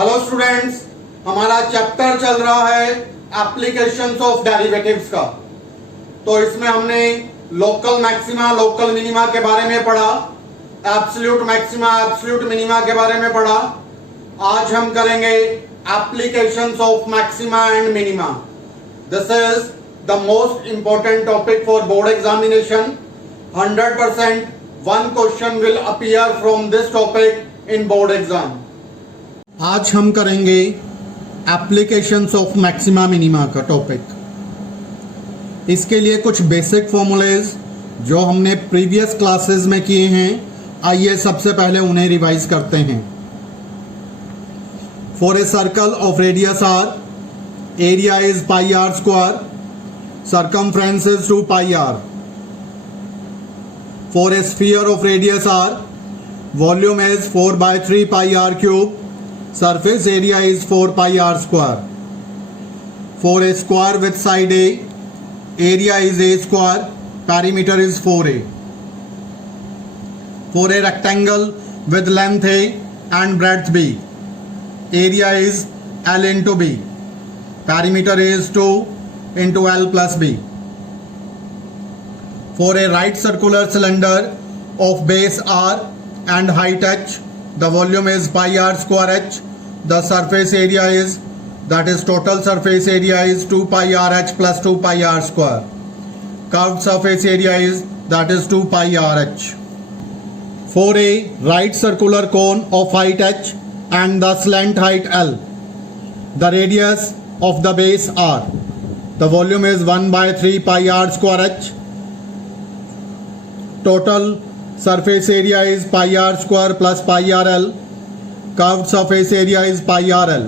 Hello students, हमारा chapter चल रहा है एप्लीकेशंस ऑफ डेरिवेटिव्स का। तो इसमें हमने लोकल मैक्सिमा लोकल मिनिमा के बारे में पढ़ा, एब्सोल्यूट मैक्सिमा एब्सोल्यूट मिनिमा के बारे में पढ़ा। आज हम करेंगे applications of maxima and minima. This is the most important topic for board examination. 100% one question will appear from this topic in board exam. आज हम करेंगे एप्लीकेशंस ऑफ मैक्सिमा मिनिमा का टॉपिक। इसके लिए कुछ बेसिक फॉर्मूलेज जो हमने previous classes में किए हैं, आइए सबसे पहले उन्हें रिवाइज करते हैं। For a circle of radius R, area is pi R square, circumference is 2 pi R. For a sphere of radius r, volume is 4 by 3 pi r cube, surface area is 4 pi r square. For a square with side a, area is a square, perimeter is 4a. For a rectangle with length a and breadth b, area is l into b, perimeter is 2 into l plus b. For a right circular cylinder of base r and height h, the volume is pi r square h. The surface area is, that is total surface area is 2 pi r h plus 2 pi r square. Curved surface area is, that is 2 pi r h. For a right circular cone of height h and the slant height l, the radius of the base r, the volume is 1 by 3 pi r square h. Total surface area is pi r square plus pi r l. Curved surface area is pi r l.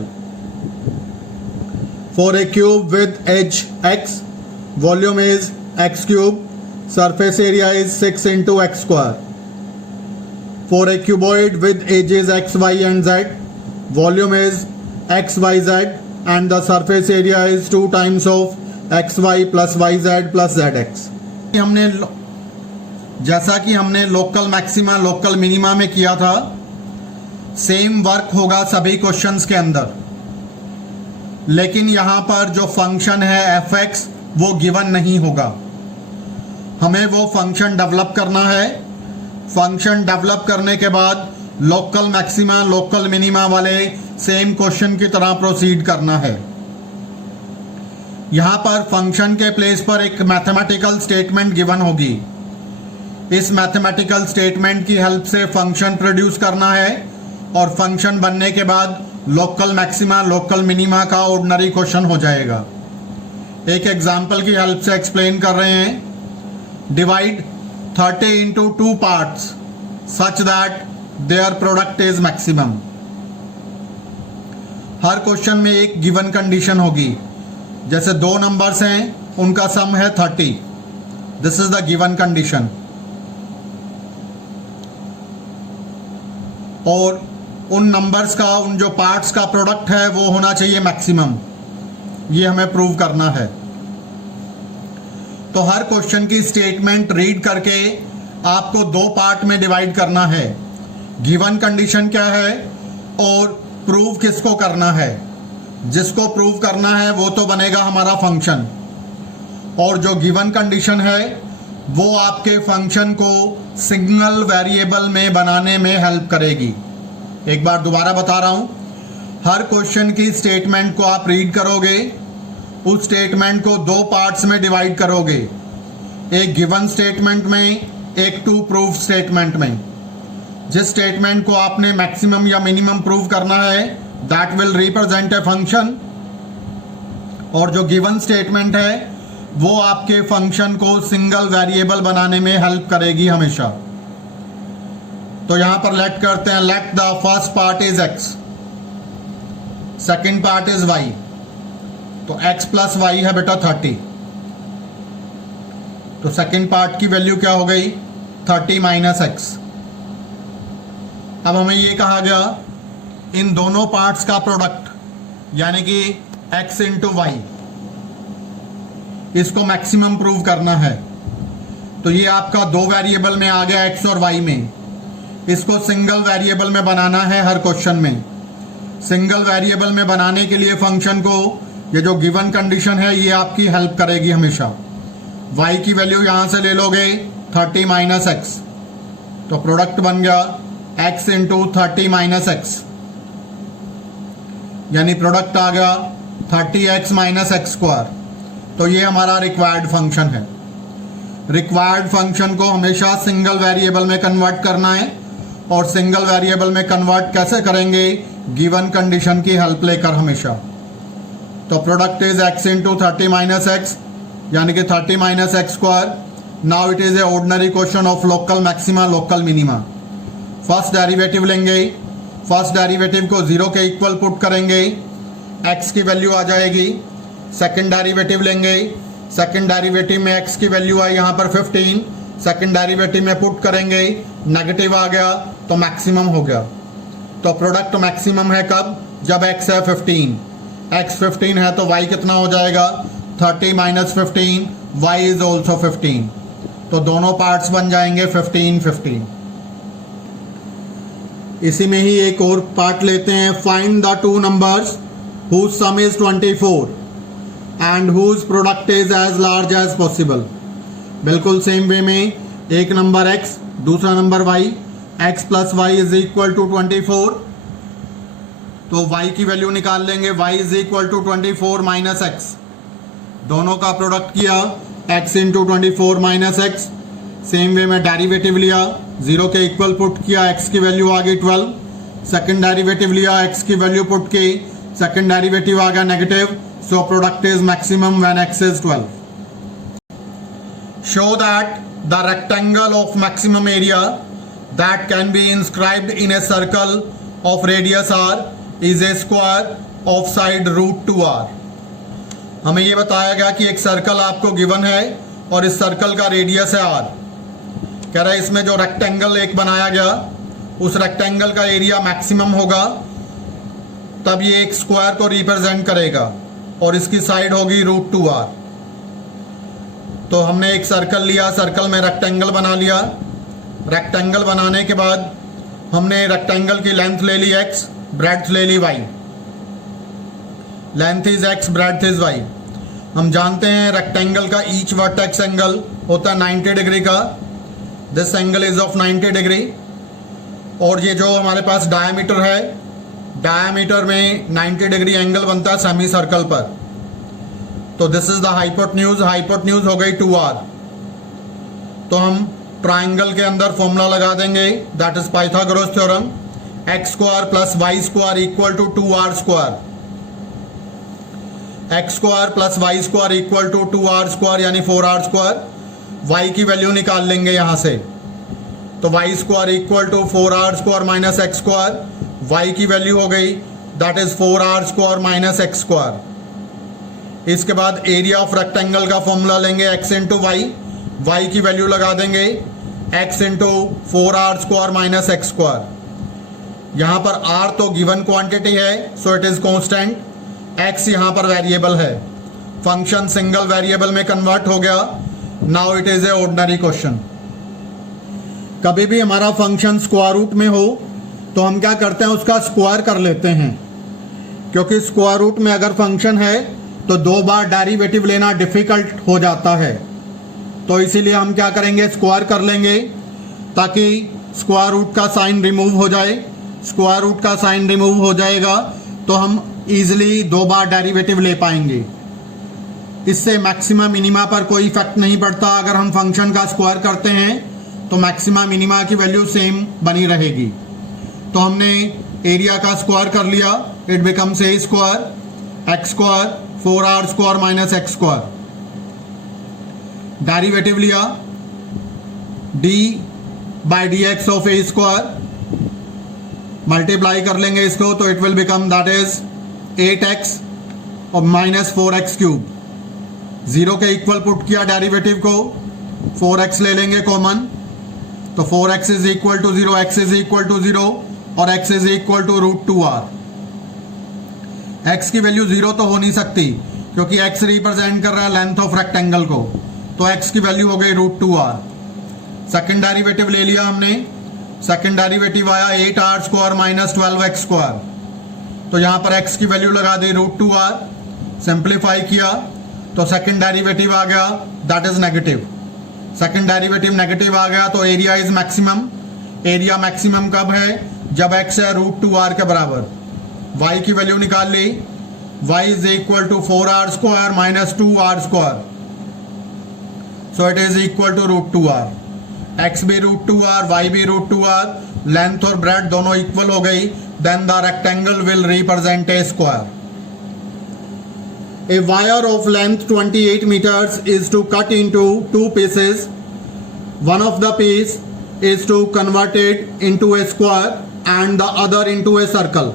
For a cube with edge x, volume is x cube. Surface area is 6 into x square. For a cuboid with edges x, y and z, volume is x, y, z and the surface area is 2 times of x, y plus y, z plus z x. जैसा कि हमने local maxima local minima में किया था, same work होगा सभी questions के अंदर, लेकिन यहां पर जो फंक्शन है एफ एक्स वो गिवन नहीं होगा। हमें वो फंक्शन डेवलप करना है। फंक्शन डेवलप करने के बाद लोकल मैक्सिमा लोकल मिनिमा वाले सेम क्वेश्चन की तरह प्रोसीड करना है। यहां पर फंक्शन के प्लेस पर एक मैथमेटिकल स्टेटमेंट गिवन होगी। इस मैथमेटिकल स्टेटमेंट की हेल्प से फंक्शन प्रोड्यूस करना है और फंक्शन बनने के बाद लोकल मैक्सिमा लोकल मिनिमा का ऑर्डिनरी क्वेश्चन हो जाएगा। एक एग्जांपल की हेल्प से एक्सप्लेन कर रहे हैं। Divide 30 into 2 parts such that their product is maximum। Her question में एक गिवन कंडीशन होगी। जैसे दो नंबर्स हैं, उनका सम है 30, this is the given condition, और उन नंबर्स का उन जो पार्ट्स का प्रोडक्ट है वो होना चाहिए मैक्सिमम। ये हमें प्रूव करना है। तो हर क्वेश्चन की स्टेटमेंट रीड करके आपको 2 पार्ट में डिवाइड करना है। गिवन कंडीशन क्या है और प्रूव किसको करना है। जिसको प्रूव करना है वो तो बनेगा हमारा फंक्शन, और जो गिवन कंडीशन है वो आपके फंक्शन को सिंगल वेरिएबल में बनाने में हेल्प करेगी। एक बार दोबारा बता रहा हूं, हर क्वेश्चन की स्टेटमेंट को आप रीड करोगे, उस स्टेटमेंट को 2 पार्ट्स में डिवाइड करोगे, एक गिवन स्टेटमेंट में, एक टू प्रूफ स्टेटमेंट में। जिस स्टेटमेंट को आपने मैक्सिमम या मिनिमम प्रूव करना है that will represent a function, और जो गिवन स्टेटमेंट है वो आपके फंक्शन को सिंगल वेरिएबल बनाने में हेल्प करेगी हमेशा। तो यहां पर लेट करते हैं, let the first part is x, second part is y। तो x प्लस y है बेटा 30। तो सेकंड पार्ट की वैल्यू क्या हो गई, 30 माइनस x। अब हमें ये कहा गया इन दोनों पार्ट्स का प्रोडक्ट यानी कि x इंटू वाई, इसको मैक्सिमम प्रूव करना है। तो ये आपका 2 वेरिएबल में आ गया x और y में, इसको सिंगल वेरिएबल में बनाना है हर क्वेश्चन में। सिंगल वेरिएबल में बनाने के लिए फंक्शन को, ये जो गिवन कंडीशन है ये आपकी हेल्प करेगी हमेशा। y की वैल्यू यहां से ले लोगे 30 माइनस एक्स, तो प्रोडक्ट बन गया x इंटू 30 माइनस एक्स, यानी प्रोडक्ट आ गया 30x माइनस एक्स स्क्वायर। तो ये हमारा रिक्वायर्ड फंक्शन है। रिक्वायर्ड फंक्शन को हमेशा सिंगल वेरिएबल में कन्वर्ट करना है, और सिंगल वेरिएबल में कन्वर्ट कैसे करेंगे, गिवन कंडीशन की हेल्प लेकर हमेशा। तो product is x into 30 minus x, यानी कि 30 minus x square. Now it is a ordinary question of local maxima local minima. First derivative लेंगे, फर्स्ट डेरिवेटिव को 0 के इक्वल पुट करेंगे, x की वैल्यू आ जाएगी। सेकंड डेरिवेटिव लेंगे, सेकंड डेरिवेटिव में x की वैल्यू आई यहाँ पर 15, सेकंड डेरिवेटिव में पुट करेंगे, नेगेटिव आ गया तो मैक्सिमम हो गया। तो प्रोडक्ट मैक्सिमम है कब, जब x है 15, x 15 है तो y कितना हो जाएगा 30 माइनस 15, y इज ऑल्सो 15, तो दोनों पार्ट्स बन जाएंगे 15 15। इसी में ही एक और पार्ट लेते हैं, find the two numbers whose sum is 24 and whose product is as large as possible. बिल्कुल सेम वे में, एक नंबर x, दूसरा number y, x plus y is equal to 24, तो y की वैल्यू निकाल लेंगे, y is equal to 24 minus x, दोनों का प्रोडक्ट किया x into 24 minus x. Same way में डेरिवेटिव लिया, 0 के इक्वल पुट किया, x की वैल्यू आ गई 12, सेकंड डेरिवेटिव लिया, x की वैल्यू पुट की, सेकंड डेरिवेटिव आ गया negative, so product is maximum when x is 12। Show that the rectangle of maximum area that can be inscribed in A circle of radius r is a square of side √2r। हमें यह बताया गया कि एक circle आपको given है और इस सर्कल का रेडियस है r। कह रहा है इसमें जो रेक्टेंगल एक बनाया गया, उस रेक्टेंगल का एरिया मैक्सिमम होगा, तब ये एक स्क्वायर को रिप्रेजेंट करेगा और इसकी साइड होगी √2r। तो हमने एक सर्कल लिया, सर्कल में रेक्टेंगल बना लिया, रेक्टेंगल बनाने के बाद हमने रेक्टेंगल की लेंथ ले ली x, ब्रेड्थ ले ली y। Length is x, breadth is y। हम जानते हैं रेक्टेंगल का ईच वर्टेक्स एंगल होता है 90 डिग्री का, this angle is of 90 degree. और ये जो हमारे पास डायमीटर है, डायमीटर में 90 डिग्री एंगल बनता है सेमी सर्कल पर, तो this is the hypotenuse, hypotenuse हो गई 2r। तो हम ट्राइंगल के अंदर फॉर्मूला लगा देंगे, that is Pythagoras theorem, x square plus y square equal to 2r square, x square plus y square equal to 2r square यानी 4r स्क्वायर। y की वैल्यू निकाल लेंगे यहां से, तो y square equal to 4r square minus x square, y की value हो गई that is 4r square minus x square. इसके बाद एरिया ऑफ रेक्टेंगल का फॉर्मूला लेंगे, x इंटू वाई, y की वैल्यू लगा देंगे x into 4r square minus x square. यहाँ पर r तो गिवन क्वांटिटी है, so it is constant, x यहाँ पर वेरिएबल है, फंक्शन सिंगल वेरिएबल में कन्वर्ट हो गया। Now it is a ordinary question. कभी भी हमारा फंक्शन स्क्वायर रूट में हो तो हम क्या करते हैं, उसका स्क्वायर कर लेते हैं, क्योंकि स्क्वायर रूट में अगर फंक्शन है तो 2 बार डेरिवेटिव लेना डिफिकल्ट हो जाता है, तो इसीलिए हम क्या करेंगे, स्क्वायर कर लेंगे ताकि स्क्वायर रूट का साइन रिमूव हो जाए। स्क्वायर रूट का साइन रिमूव हो जाएगा तो हम इजीली 2 बार डेरिवेटिव ले पाएंगे। इससे मैक्सिमा मिनिमा पर कोई इफेक्ट नहीं पड़ता। अगर हम फंक्शन का स्क्वायर करते हैं तो मैक्सिमा मिनिमा की वैल्यू सेम बनी रहेगी। तो हमने एरिया का स्क्वायर कर लिया, it becomes a square x square 4r square minus x square. Derivative लिया d by D x of A square, multiply कर लेंगे इसको तो it will become that is 8x और माइनस 4x क्यूब। 0 के इक्वल पुट किया derivative को, 4x ले लेंगे कॉमन, तो 4x is equal to 0, x is equal to 0 और x is equal to √2r। x की वैल्यू 0 तो हो नहीं सकती क्योंकि x रिप्रेजेंट कर रहा है लेंथ ऑफ रेक्टेंगल को, तो x की वैल्यू हो गई √2r। सेकंड डेरिवेटिव ले लिया हमने, सेकंड डेरिवेटिव आया 8r square minus 12x square, तो यहाँ पर x की वैल्यू लगा दी √2r, सिंप्लीफाई किया तो सेकंड डेरिवेटिव आ गया, that is negative. Second derivative negative आ गया तो area is maximum. Area maximum कब है? जब x है √2r के बराबर। y की वैल्यू निकाल ली, y is equal to 4r² minus 2r², so it is equal to √2r। x भी √2r, y भी √2r, लेंथ और ब्रेड दोनों इक्वल हो गई, then the rectangle will represent a square. A wire of length 28 meters is to cut into two pieces. One of the piece is to convert it into a square and the other into a circle.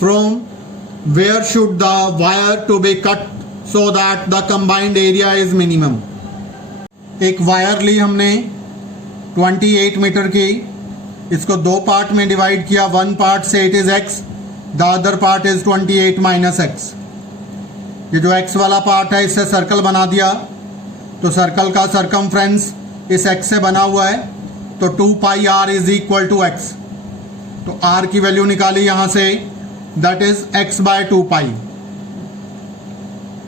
From where should the wire to be cut so that the combined area is minimum? एक wire ली हमने 28 metre की, इसको दो part में divide किया। One part से it is x, the other part is 28 minus x। ये जो x वाला पार्ट है इससे सर्कल बना दिया, तो सर्कल का सरकमफ्रेंस इस x से बना हुआ है, तो 2πr is equal to x। तो r की वैल्यू निकाली यहां से, that is x by 2π।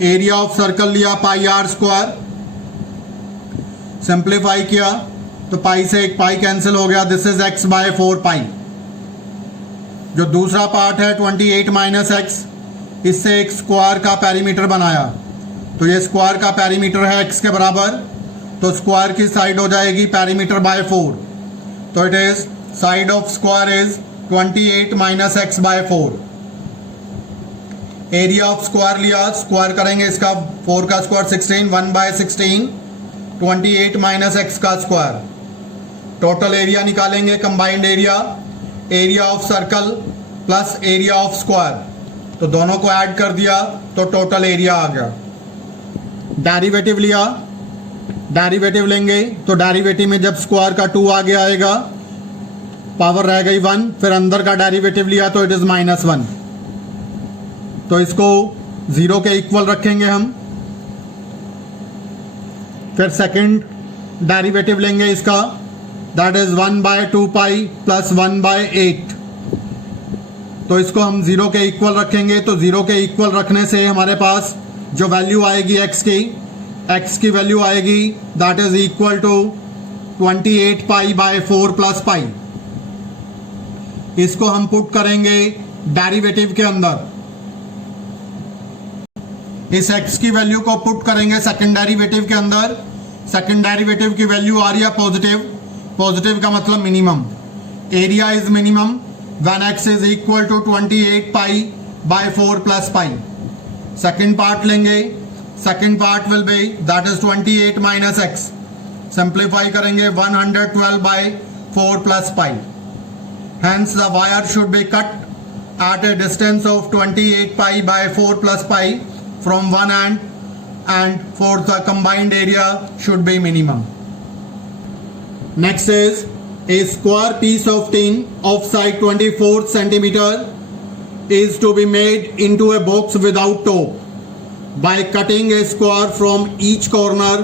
Area of circle लिया πr², सिंप्लीफाई किया तो पाई से एक पाई कैंसिल हो गया, दिस इज x बाय 4π। जो दूसरा पार्ट है 28 माइनस x, इससे एक स्क्वायर का पेरीमीटर बनाया, तो ये स्क्वायर का पेरीमीटर है x के बराबर, तो स्क्वायर की साइड हो जाएगी पेरीमीटर बाय 4, तो it is side of square is 28 minus x by 4। Area of square लिया, स्क्वायर करेंगे इसका 4 का स्क्वायर 16, 1 बाय 16, 28 माइनस x का स्क्वायर। टोटल एरिया निकालेंगे, combined area, area of circle plus area of square, तो दोनों को ऐड कर दिया तो टोटल एरिया आ गया। डेरिवेटिव लिया, डेरिवेटिव लेंगे तो डेरिवेटिव में जब स्क्वायर का 2 आगे आएगा, पावर रह गई 1, फिर अंदर का डेरिवेटिव लिया तो इट इज -1, तो इसको 0 के इक्वल रखेंगे हम। फिर सेकंड डेरिवेटिव लेंगे इसका, that is 1 by 2π plus 1 by 8, तो इसको हम 0 के इक्वल रखेंगे। तो 0 के इक्वल रखने से हमारे पास जो वैल्यू आएगी x की वैल्यू आएगी, that is equal to 28π by 4 plus π। इसको हम पुट करेंगे डेरिवेटिव के अंदर, इस x की वैल्यू को पुट करेंगे सेकंड डेरिवेटिव के अंदर। सेकंड डेरिवेटिव की वैल्यू आ रही है पॉजिटिव, पॉजिटिव का मतलब minimum. Area is minimum when x is equal to 28π by 4 plus π। Second part लेंगे, second part will be that is 28 minus x, simplify करेंगे 112 by 4 plus π। Hence the wire should be cut at a distance of 28π by 4 plus π from one end, and for the combined area should be minimum. Next is a square piece of tin of side 24 centimeter is to be made into a box without top by cutting a square from each corner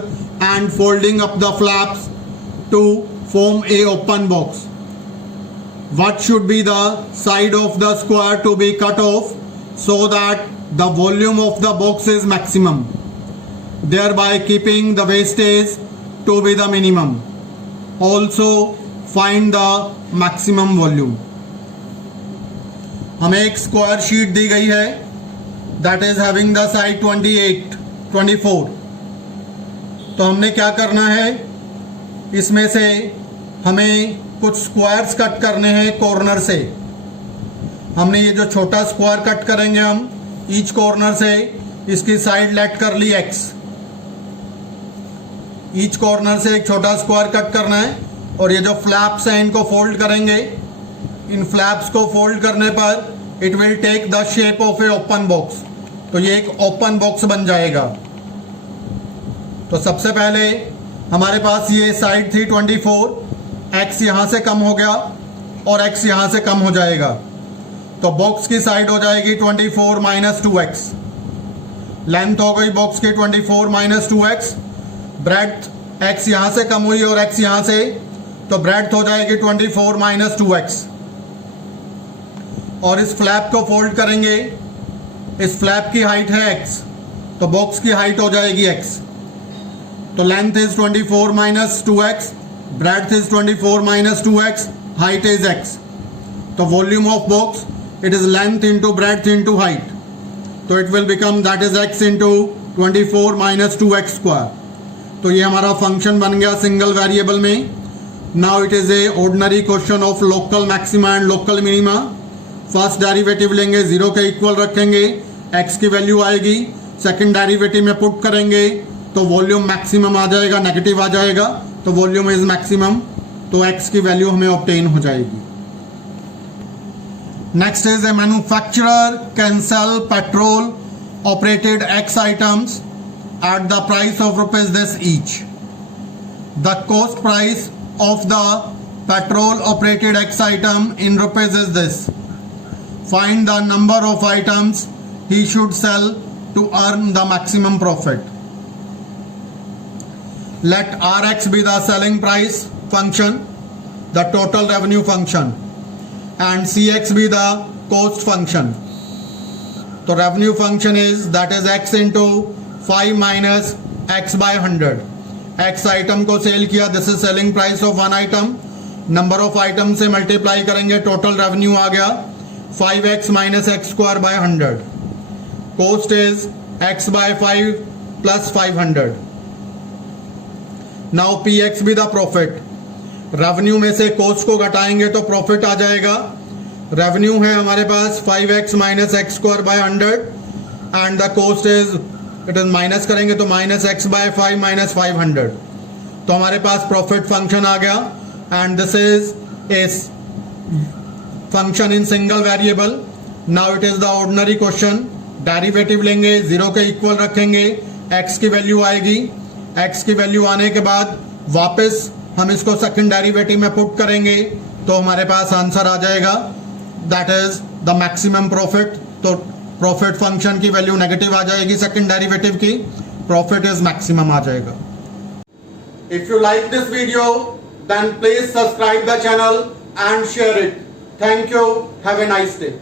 and folding up the flaps to form a open box. What should be the side of the square to be cut off so that the volume of the box is maximum, thereby keeping the wastage to be the minimum. Also find the maximum volume. हमें एक square sheet दी गई है, that is having the side 24। तो हमने क्या करना है, इसमें से हमें कुछ स्क्वायर्स कट करने हैं कॉर्नर से। हमने ये जो छोटा स्क्वायर कट करेंगे हम ईच कॉर्नर से, इसकी साइड लेट कर ली x। ईच कॉर्नर से एक छोटा स्क्वायर कट करना है, और ये जो फ्लैप्स हैं इनको फोल्ड करेंगे। इन फ्लैप्स को फोल्ड करने पर it will take the shape of a open box, तो ये एक ओपन बॉक्स बन जाएगा। तो सबसे पहले हमारे पास ये साइड थी 24, x यहाँ से कम हो गया और x यहाँ से कम हो जाएगा, तो बॉक्स की साइड हो जाएगी 24 माइनस 2x। लेंथ हो गई बॉक्स की 24 माइनस 2x। ब्रेड्थ x यहाँ से कम हुई और x यहाँ से, तो ब्रेड्थ हो जाएगी 24 माइनस 2x। और इस फ्लैप को फोल्ड करेंगे, इस फ्लैप की हाइट है x, तो बॉक्स की हाइट हो जाएगी x। तो length is 24 minus 2x, breadth is 24 minus 2x, height is x। तो volume of box it is length into breadth into height, तो it will become that is x into 24 minus 2x square. तो ये हमारा function बन गया single variable में। Now it is a ordinary question of local maxima and local minima. First derivative लेंगे, 0 के equal रखेंगे, x की वैल्यू आएगी, सेकंड डेरिवेटिव में पुट करेंगे तो वॉल्यूम मैक्सिमम आ जाएगा, नेगेटिव आ जाएगा, तो वॉल्यूम इज मैक्सिमम, तो x की वैल्यू हमें ऑब्टेन हो जाएगी। Next is a manufacturer can sell petrol operated x items at the price of rupees this each. The cost price of the petrol operated x item in rupees is this. Find the number of items he should sell to earn the maximum profit. Let Rx be the selling price function, the total revenue function, and Cx be the cost function. तो revenue function is that is x into 5 minus x by 100. x item को sell किया, this is selling price of one item, number of item से multiply करेंगे, total revenue आ गया 5x minus x square by 100. Cost is x by 5 plus 500. Now px भी the profit, revenue में से cost को घटाएंगे तो प्रॉफिट आ जाएगा। रेवेन्यू है हमारे पास 5x minus x square by 100 and the cost is it is minus करेंगे तो माइनस एक्स बाय 5 माइनस 500, तो हमारे पास प्रॉफिट फंक्शन आ गया and this is a function in single variable. Now it is the ordinary question, derivative लेंगे, 0 के equal रखेंगे, x की value आएगी, x की वैल्यू आने के बाद वापस हम इसको सेकंड डेरिवेटिव में पुट करेंगे तो हमारे पास आंसर आ जाएगा that is the maximum profit. तो प्रॉफिट फंक्शन की वैल्यू नेगेटिव आ जाएगी, सेकंड डेरिवेटिव की, प्रॉफिट इज मैक्सिमम आ जाएगा। If you like this video then please subscribe the channel and share it. Thank you, have a nice day.